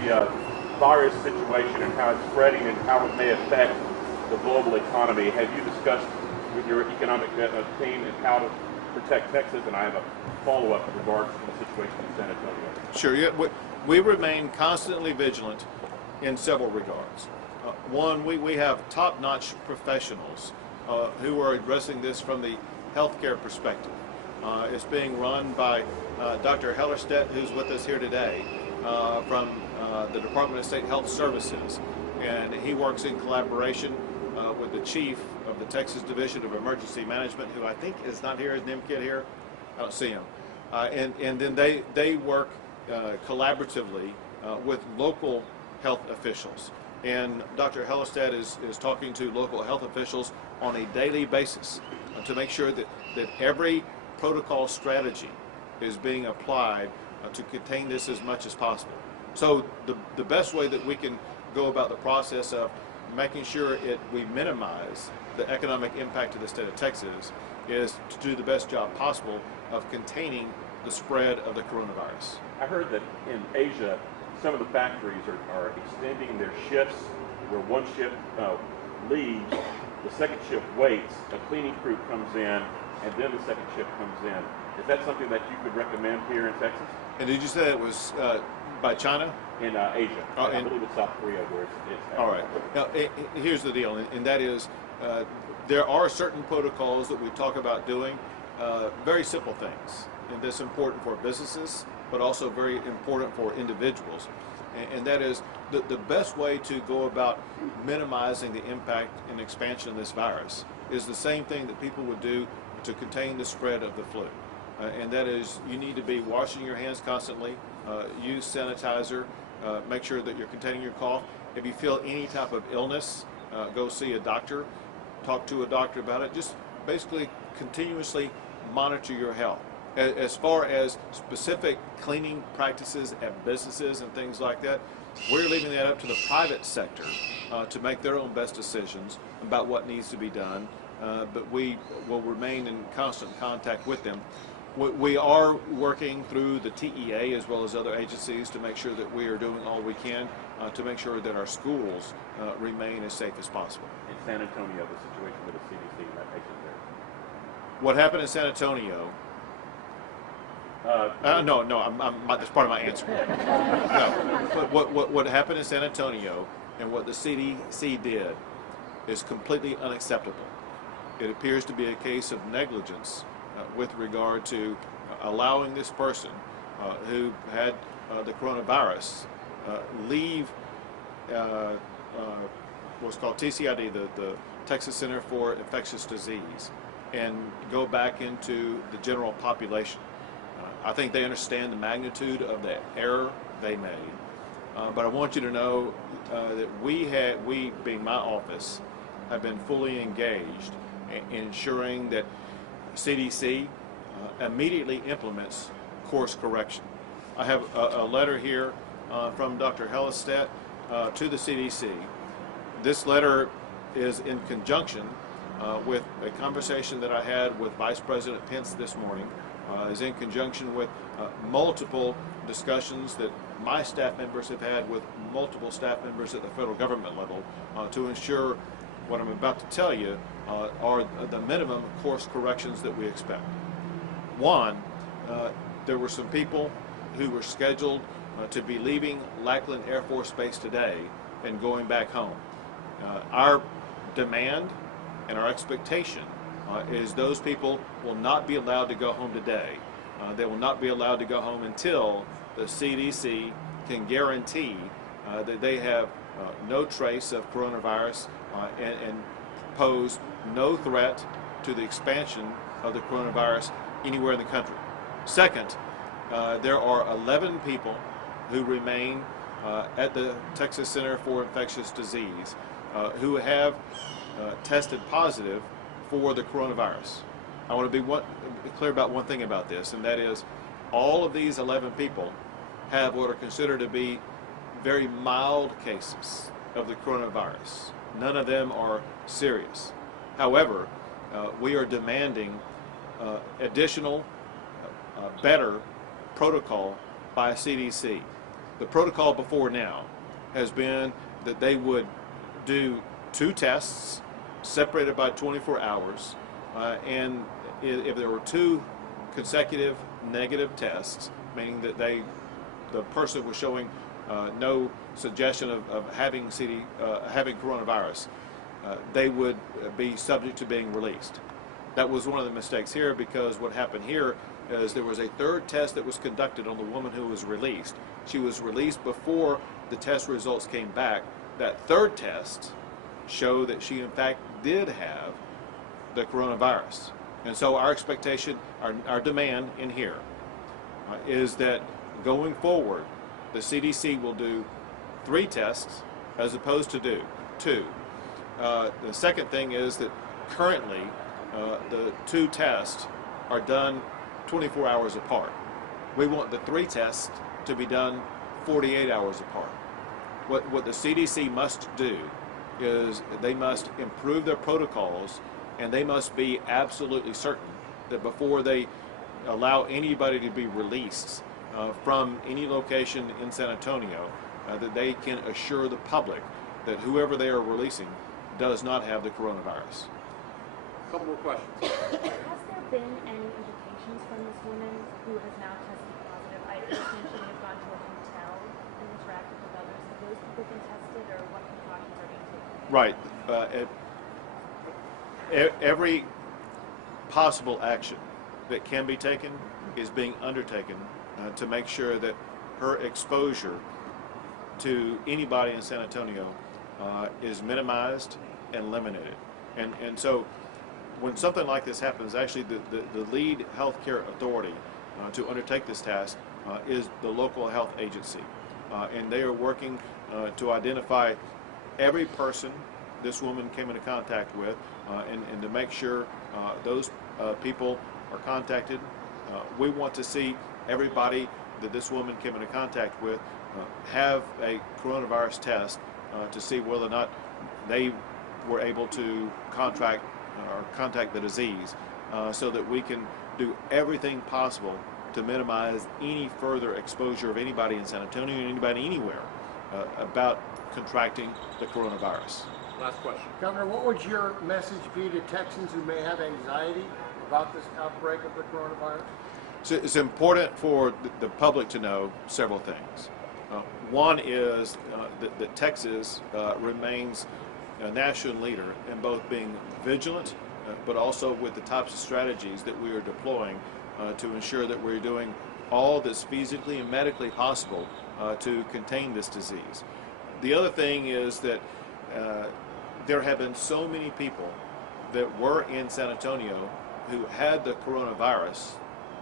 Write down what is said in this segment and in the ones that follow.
the virus situation and how it's spreading and how it may affect the global economy, have you discussed with your economic team and how to protect Texas? And I have a follow-up in regards to the situation in San Antonio. Sure. Yeah, we remain constantly vigilant in several regards. One, we have top-notch professionals who are addressing this from the healthcare perspective. It's being run by Dr. Hellerstedt, who's with us here today, from the Department of State Health Services, and he works in collaboration with the chief of the Texas Division of Emergency Management, who I think is not here. Is Nimkid here? I don't see him. And then they work collaboratively with local health officials. And Dr. Hellerstedt is talking to local health officials on a daily basis to make sure that every protocol strategy is being applied to contain this as much as possible. So the best way that we can go about the process of making sure we minimize the economic impact of the state of Texas is to do the best job possible of containing the spread of the coronavirus. I heard that in Asia, some of the factories are extending their shifts, where one shift leaves, the second shift waits, a cleaning crew comes in, and then the second shift comes in. Is that something that you could recommend here in Texas? And did you say it was by China? In Asia. I believe it's South Korea where it's all right. Now, here's the deal, and that is there are certain protocols that we talk about doing, very simple things, and that's important for businesses, but also very important for individuals. And that is the best way to go about minimizing the impact and expansion of this virus is the same thing that people would do to contain the spread of the flu. And that is, you need to be washing your hands constantly, use sanitizer, make sure that you're containing your cough. If you feel any type of illness, go see a doctor, talk to a doctor about it. Just basically continuously monitor your health. As far as specific cleaning practices at businesses and things like that, we're leaving that up to the private sector to make their own best decisions about what needs to be done, but we will remain in constant contact with them. We are working through the TEA as well as other agencies to make sure that we are doing all we can to make sure that our schools remain as safe as possible. In San Antonio, the situation with the CDC and that patient there. What happened in San Antonio? No, that's part of my answer. No, what happened in San Antonio and what the CDC did is completely unacceptable. It appears to be a case of negligence with regard to allowing this person who had the coronavirus leave what's called TCID, the Texas Center for Infectious Disease, and go back into the general population. I think they understand the magnitude of the error they made, but I want you to know that we, being my office, have been fully engaged in ensuring that CDC immediately implements course correction. I have a letter here from Dr. Hellerstedt to the CDC. This letter is in conjunction with a conversation that I had with Vice President Pence this morning, is in conjunction with multiple discussions that my staff members have had with multiple staff members at the federal government level to ensure what I'm about to tell you are the minimum course corrections that we expect. One, there were some people who were scheduled to be leaving Lackland Air Force Base today and going back home. Our demand and our expectation is those people will not be allowed to go home today. They will not be allowed to go home until the CDC can guarantee that they have no trace of coronavirus and pose no threat to the expansion of the coronavirus anywhere in the country. Second, there are 11 people who remain at the Texas Center for Infectious Disease who have tested positive for the coronavirus. I want to be clear about one thing about this, and that is all of these 11 people have what are considered to be very mild cases of the coronavirus. None of them are serious. However, we are demanding additional, better protocol by CDC. The protocol before now has been that they would do 2 tests separated by 24 hours, and if there were 2 consecutive negative tests, meaning that the person was showing no suggestion of having having coronavirus, they would be subject to being released. That was one of the mistakes here, because what happened here is there was a 3rd test that was conducted on the woman who was released. She was released before the test results came back. That 3rd test showed that she in fact did have the coronavirus. And so our expectation, our demand in here is that going forward, the CDC will do 3 tests as opposed to do 2. The second thing is that currently the 2 tests are done 24 hours apart. We want the 3 tests to be done 48 hours apart. What the CDC must do is they must improve their protocols, and they must be absolutely certain that before they allow anybody to be released from any location in San Antonio, that they can assure the public that whoever they are releasing does not have the coronavirus. A couple more questions. Has there been any indications from this woman who has now tested positive? I understand she may have gone to a hotel and interacted with others. Have those people been tested, or what precautions are being taken? Right. Every possible action that can be taken is being undertaken to make sure that her exposure to anybody in San Antonio is minimized and eliminated. And so when something like this happens, actually the lead healthcare authority to undertake this task is the local health agency. And they are working to identify every person this woman came into contact with, and to make sure those people are contacted. We want to see everybody that this woman came into contact with have a coronavirus test to see whether or not they were able to contact the disease, so that we can do everything possible to minimize any further exposure of anybody in San Antonio and anybody anywhere about contracting the coronavirus. Last question. Governor, what would your message be to Texans who may have anxiety about this outbreak of the coronavirus? So it's important for the public to know several things. One is that Texas remains a national leader in both being vigilant, but also with the types of strategies that we are deploying to ensure that we're doing all that's physically and medically possible to contain this disease. The other thing is that there have been so many people that were in San Antonio who had the coronavirus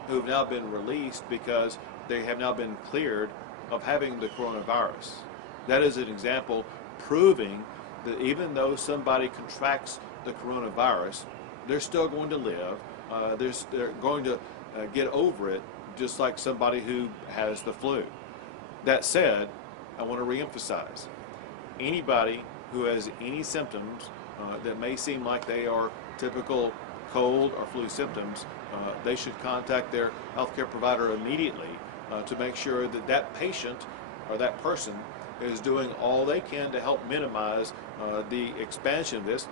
who have now been released because they have now been cleared of having the coronavirus. That is an example proving that even though somebody contracts the coronavirus, they're still going to live. They're going to get over it just like somebody who has the flu. That said, I want to reemphasize, anybody who has any symptoms that may seem like they are typical cold or flu symptoms, they should contact their healthcare provider immediately to make sure that that patient or that person is doing all they can to help minimize the expansion of this.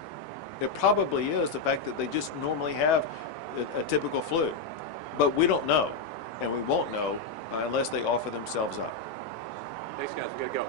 It probably is the fact that they just normally have a typical flu, but we don't know, and we won't know unless they offer themselves up. Thanks, guys. We got to go.